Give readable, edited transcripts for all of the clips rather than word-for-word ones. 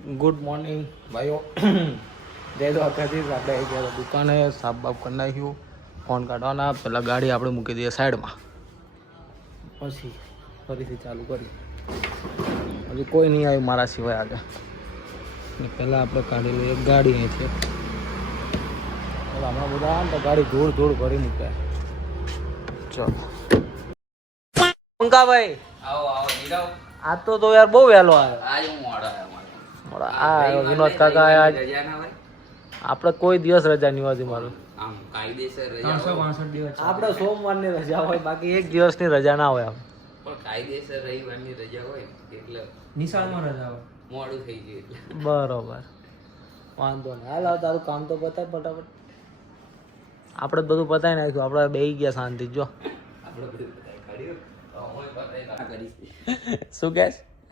Good morning ભાઈઓ. જય દ્વારકાધીશ. આપણે ગયા દુકાને સાફ બાફ કરી નાખ્યું. ફોન કાઢવાના પહેલાં ગાડી આપણે મૂકી દઈએ સાઈડમાં, પછી ફરીથી ચાલુ કરી. હજી કોઈ નહીં આવ્યું મારા સિવાય આગળ. પહેલાં આપણે કાઢી લઈએ ગાડી અહીંથી. હમણાં બધા આવે ને તો ગાડી ધૂળ ધૂળ ભરી મૂકે. ચલો પંકાભાઈ આવો આવો નીરવ. આ તો યાર બહુ વહેલો આવ્યો. આજ હું મોડો આવ્યો. આ વિનોદ કાકા આજ રજા ના હોય. આપણે કોઈ દિવસ રજા નહીં હોતી. મારું આમ કાયદેસર રજા હોય. 365 દિવસ આપણે સોમવારની રજા હોય, બાકી એક દિવસની રજા ના હોય. પણ કાયદેસર રવિવારની રજા હોય એટલે નિશાળમાં રજા હોય. મોડું થઈ ગયું એટલે. બરોબર, વાંધો નહીં. હાલ તારું કામ તો પતાય ફટાફટ. આપણે બધું પતાવી નાખ્યું. આપણે બેસી ગયા શાંતિ. જો આપણે બધું બતાવી કાઢ્યું. તો હું બતાવી ના કરીશ. શું કહે?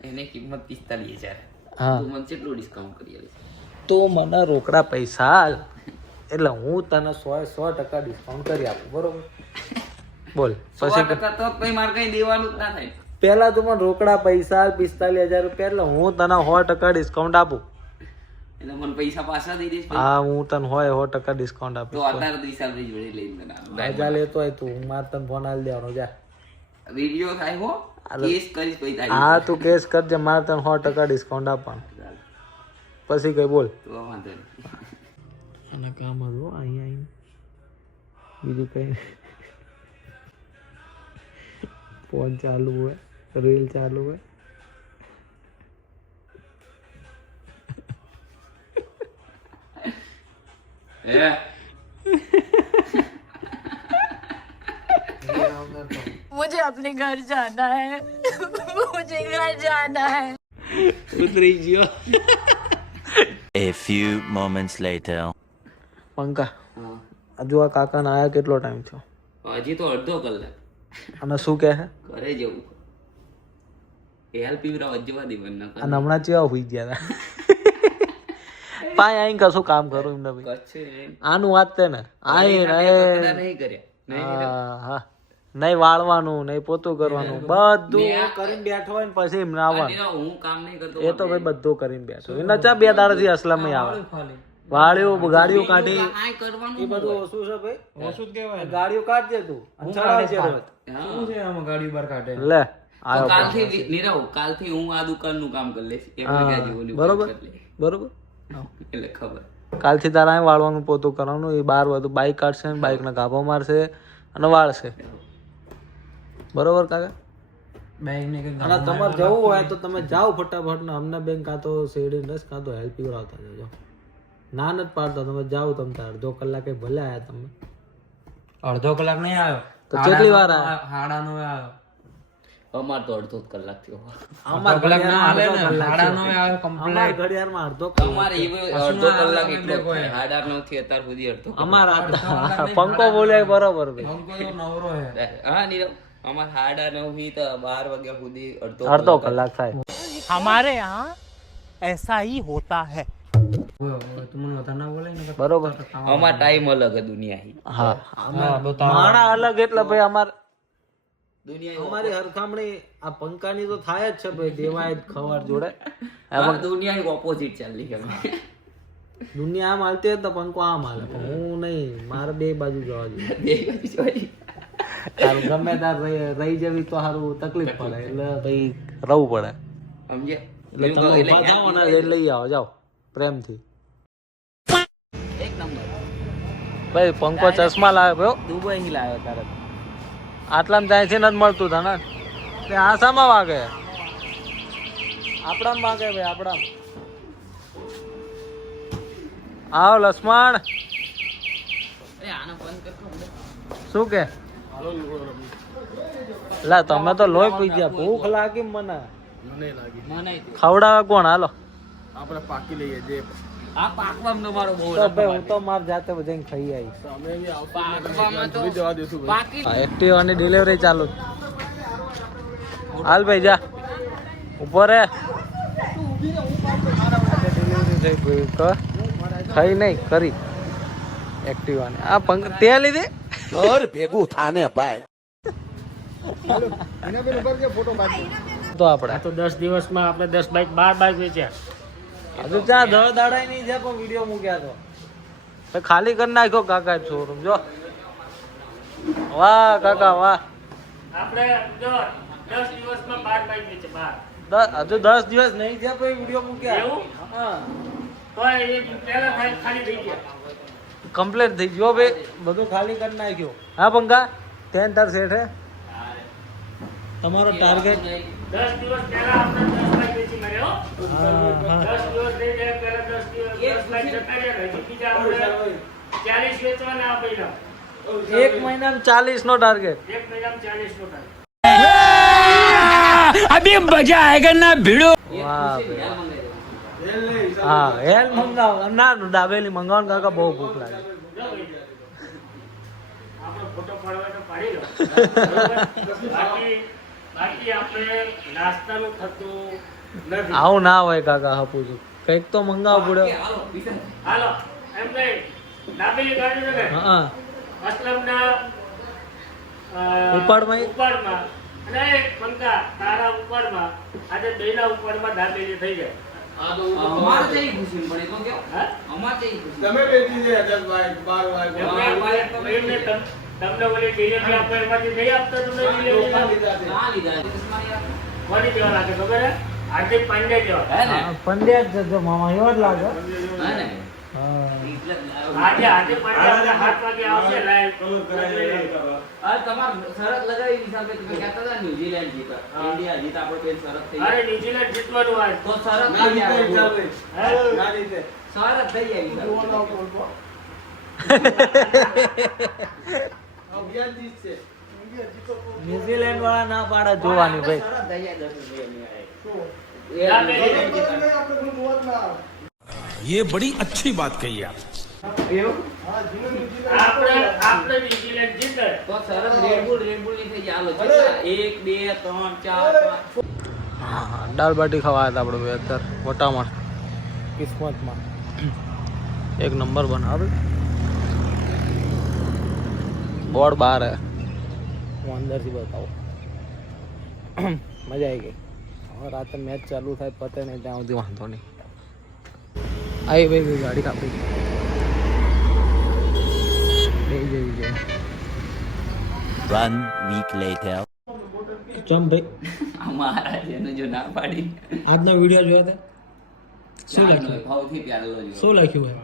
એને કિંમત 45,000. હા, તું મને કેટલું ડિસ્કાઉન્ટ કરી આલીશ? તો મને રોકડા પૈસા હાલ, એટલે હું તને 100% ડિસ્કાઉન્ટ કરી આપું. બરોબર? બોલ. 100% તો કઈ મારે કઈ દેવાનું જ ના થાય. પહેલા તું મને રોકડા પૈસા 45,000 રૂપિયા, એટલે હું તને 100% ડિસ્કાઉન્ટ આપું. એટલે મને પૈસા પાછા દઈ દઈશ. હા, હું તને 100% ડિસ્કાઉન્ટ આપીશ. તો અત્યારે તો હિસાબ જોડે લઈને તને રજા લેતો હોય તું, હું મારે તને ફોન આલી દેવાનો. જા વિડીયો થાય હો, કેસ કરીશ પછી તારી. હા, તું કેસ કરજે. મારે તને 100% ડિસ્કાઉન્ટ આપવાનું. પછી કઈ બોલ. તો વાંધો નહીં. અને કામ હતું અહીંયા બીજું કઈ ફોન ચાલુ હોય, રીલ ચાલુ હોય. मुझे अपने घर जाना है मुझे घर जाना है. ઉતરી ગયો. A few moments later. પંકા, હા. હજુ આ કાકાને આયા કેટલો ટાઈમ થયો? હજી તો અડધો કલાક. અને શું કહે છે? ઘરે જવું. હેલ પીવરા વજવા દે મને. અને હમણાં ચેવા હોઈ ગયા હતા? પાય આઈને કશું કામ કરું એમને ભાઈ. કચ્છે આનું વાત છે ને, નહીં કર્યા. હા હા, નહીં વાળવાનું, નહીં પોતું કરવાનું, બધું કરીને બેઠો હોય ને પછી એમને આવવાનું. હું કામ નહીં કરતો. એ તો ભાઈ બધું કરીને બેઠો. એને ચા 2 દાડાથી અસલમ આવે. વાળ્યો ગાડીઓ કાઢી, આ કરવાનું એ બધું ઓછું છે ભાઈ. ઓછું જ કહેવાય. ગાડીઓ કાઢજે તું. ચડાવજે રોજ. લે આયો કાલથી નીરવ, કાલથી હું આ દુકાનનું કામ કરી લઈશ. એમને ક્યાં જેવું બરોબર બરોબર. એટલે ખબર. કાલથી તારા અહીં વાળવાનું, પોતું કરવાનું. એ બાર બધું બાઈક કાઢશે, બાઈકને ગાભો મારશે અને વાળશે. બરોબર કાકા? અને તમારે જવું હોય તો તમે જાઓ ફટાફટ ને. અમને બેન કાં તો શેરડી રસ કાં તો હેલ્પ કરાવતા જજો. ના નથી પાડતા. તમે જાઓ. તમે તો અડધો કલાકે ભલે આવ્યા. તમે અડધો કલાક નહીં આવ્યો તો કેટલી વાર આવ્યા? 9:30 આવ્યો. અમાર તો અડધો જ કલાક થયો. અમાર કલાક ના હાલે ને, અડધો કલાક 9:30 આવ્યો અમાર કમ્પ્લીટ. ઘડિયાળમાં અડધો કલાક. અમારે અડધો કલાક એટલો 9:30 થી અત્યાર સુધી અડધો કલાક. અમારા પંકો બોલે બરોબર ભાઈ. પંકો તો નવરો હે. હા નીરવ, અમાર 9:30 થી તો 12 વાગ્યા સુધી અડધો કલાક થાય. हमारे यहाँ ऐसा ही होता है. તું મને વધારે ના બોલે ને. બરોબર. અમાર ટાઈમ અલગ હે દુનિયા. હા, માણા અલગ. એટલે ભાઈ દુનિયા અમારી હરખામણી આ પંકાની તો થાય જ છે ભાઈ. દેવાય જ ખબર જોડે. દુનિયા ઓપોઝિટ ચાલી છે. દુનિયા આમ હાલતી હોય તો પંકો આમ હાલે, પણ હું નહીં. મારે બે બાજુ જવા જોઈએ. તારું ગમે તાર રહી જવી તો સારું તકલીફ પડે. એટલે ભાઈ રહવું પડે. સમજ્યા? એટલે તમે ઊભા થાઓ ને એટલે લઈ આવો. જાઓ પ્રેમથી. એક નંબર. ભાઈ પંકો ચશ્મા લાવ્યો ભાઈ. દુબઈ થી લાવ્યો તારે. આટલામાં ત્યાંથી નથી મળતું તને. તે આ શામાં વાગે? આપણામાં વાગે ભાઈ, આપણામાં. આવો લક્ષ્મણ. આનો ફોન કરતો. શું કે? લા તમે તો લોહી પી ગયા. ભૂખ લાગી મને. મને ખવડાવે કોણ? હાલો આપણે પાકી લઈએ જે આ પાકવામાં તો મારો બહુ તો ભાઈ હું તો માર જાતે બધાને ખાઈ આવીશ. પાકવામાં તો બાકી એક્ટિવા ની ડિલિવરી ચાલુ. હાલ ભાઈ જા, ઉભો રે. ડિલિવરી થઈ ગઈ તો ખાઈ નહીં કરી એક્ટિવા ને. આ પંખ તે લીધી ભેગું થાને ભાઈ. તો આપણે તો 10 દિવસમાં આપણે 10 બાઈક 12 બાઈક વેચ્યા. હજુ ત્યાં દળ દાડાય નહીં છે પણ વિડીયો મૂક્યા તો ખાલી કરી નાખ્યો કાકા શોરૂમ જો વાહ કાકા વાહ આપણે જો 10 દિવસમાં 12 બાઈક વેચે 12 હજુ 10 દિવસ નહીં છે કોઈ વિડીયો મૂક્યા એવું? હા તો એ પહેલા ખાલી થઈ ગયા કમ્પ્લીટ થઈ ગયો ભાઈ બધું ખાલી કરી નાખ્યું હા પંકા તેન તાર સેટ હે તમારો ટાર્ગેટ 10 દિવસ પહેલા આપણે 10 બાઈક વેચી માર્યો હા 10 દિવસ થઈ જાય પહેલા 10 બાઈક જતા રહ્યા હજી બીજા આપણે 40 વેચવાના આપેલા એક મહિનામાં 40 નો ટાર્ગેટ એક મહિનામાં 40 નો થાય વાહ હા હેલ મંગાવ ના દાબેલી મંગાવ કાકા બહુ ભૂખ લાગે આપણો ફોટો પાડવા તો પાડી લો બાકી આપણે નાસ્તાનું થતું નથી આવું ના હોય કાકા હપું છું કંઈક તો મંગાવવું પડે હાલો એમ નહીં દાબેલી કાઢી દો ને હા અસલમના ઉપાડમાં ઉપાડમાં અને પંકા તારા ઉપાડમાં આજે બેના ઉપાડમાં દાબેલી થઈ જાય હા? તમે બેઠી છે 10 બાઈક 12 બાઈક એમને તમને ઓલી ડિલિવરી આપો એમાંથી નહીં આપતા તમને ડિલિવરી કોની દેવા લાગે ખબર હે હાર્દિક પાંડ્યા જેવા પંડ્યા જ જજો મામા એવો જ લાગે હા આજે પાંડ્યા આપણે 7 વાગે આવશે લાઈવ અરે ન્યુઝીલેન્ડ જીતવાનું હોય તો ના જીતે હિસાબે હે? ના જીતે અભિયાન જીતશે ન્યુઝીલેન્ડ વાળા ના પાડે જોવાની ભાઈ ये बड़ी अच्छी बात कही आप આપણે ન્યુઝીલેન્ડ જીતે હા દાળ બાટી ખવાયા હતા આપણે ભાઈ અત્યારે વટામણ કિસ્મતમાં એક નંબર બનાવે બોર્ડ બહાર હે હું અંદરથી બતાવું મજા આવી ગઈ હવે રાતે મેચ ચાલુ થાય પતે નહીં ત્યાં સુધી વાંધો નહીં આવી ભાઈ ગઈ ગાડી કાપી બે જેવી છે 1 week later. ચમ ભાઈ અમારા જેને જો ના પાડી આજનો વિડીયો જોયો તે શું લખ્યું સૌથી પ્યારેલો જો શું લખ્યું હે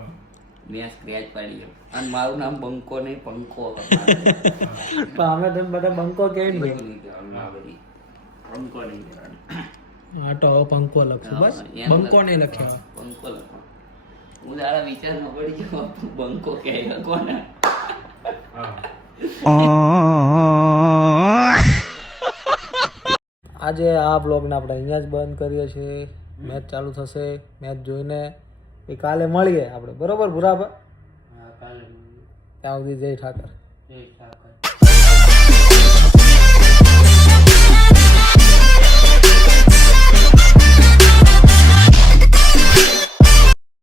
મેં સ્ક્રેચ પાડી છે અને મારું નામ બંકો નહીં પંકો તો અમે તેમ બધા બંકો કેવી ભાઈ નહીં કહેવાનું આ બધી પંકો નહીં કહેવાનું હા તો હવે પંકો લખશું બસ બંકો નહીં લખ્યા પંકો લખો હું દાડા વિચાર ન પડી ગયો બંકો કહે કોને આજે આ બ્લોગને આપણે અહીંયા જ બંધ કરીએ છીએ મેચ ચાલુ થશે મેચ જોઈને એ કાલે મળીએ આપણે બરોબર ભૂરાભા ત્યાં સુધી જય ઠાકર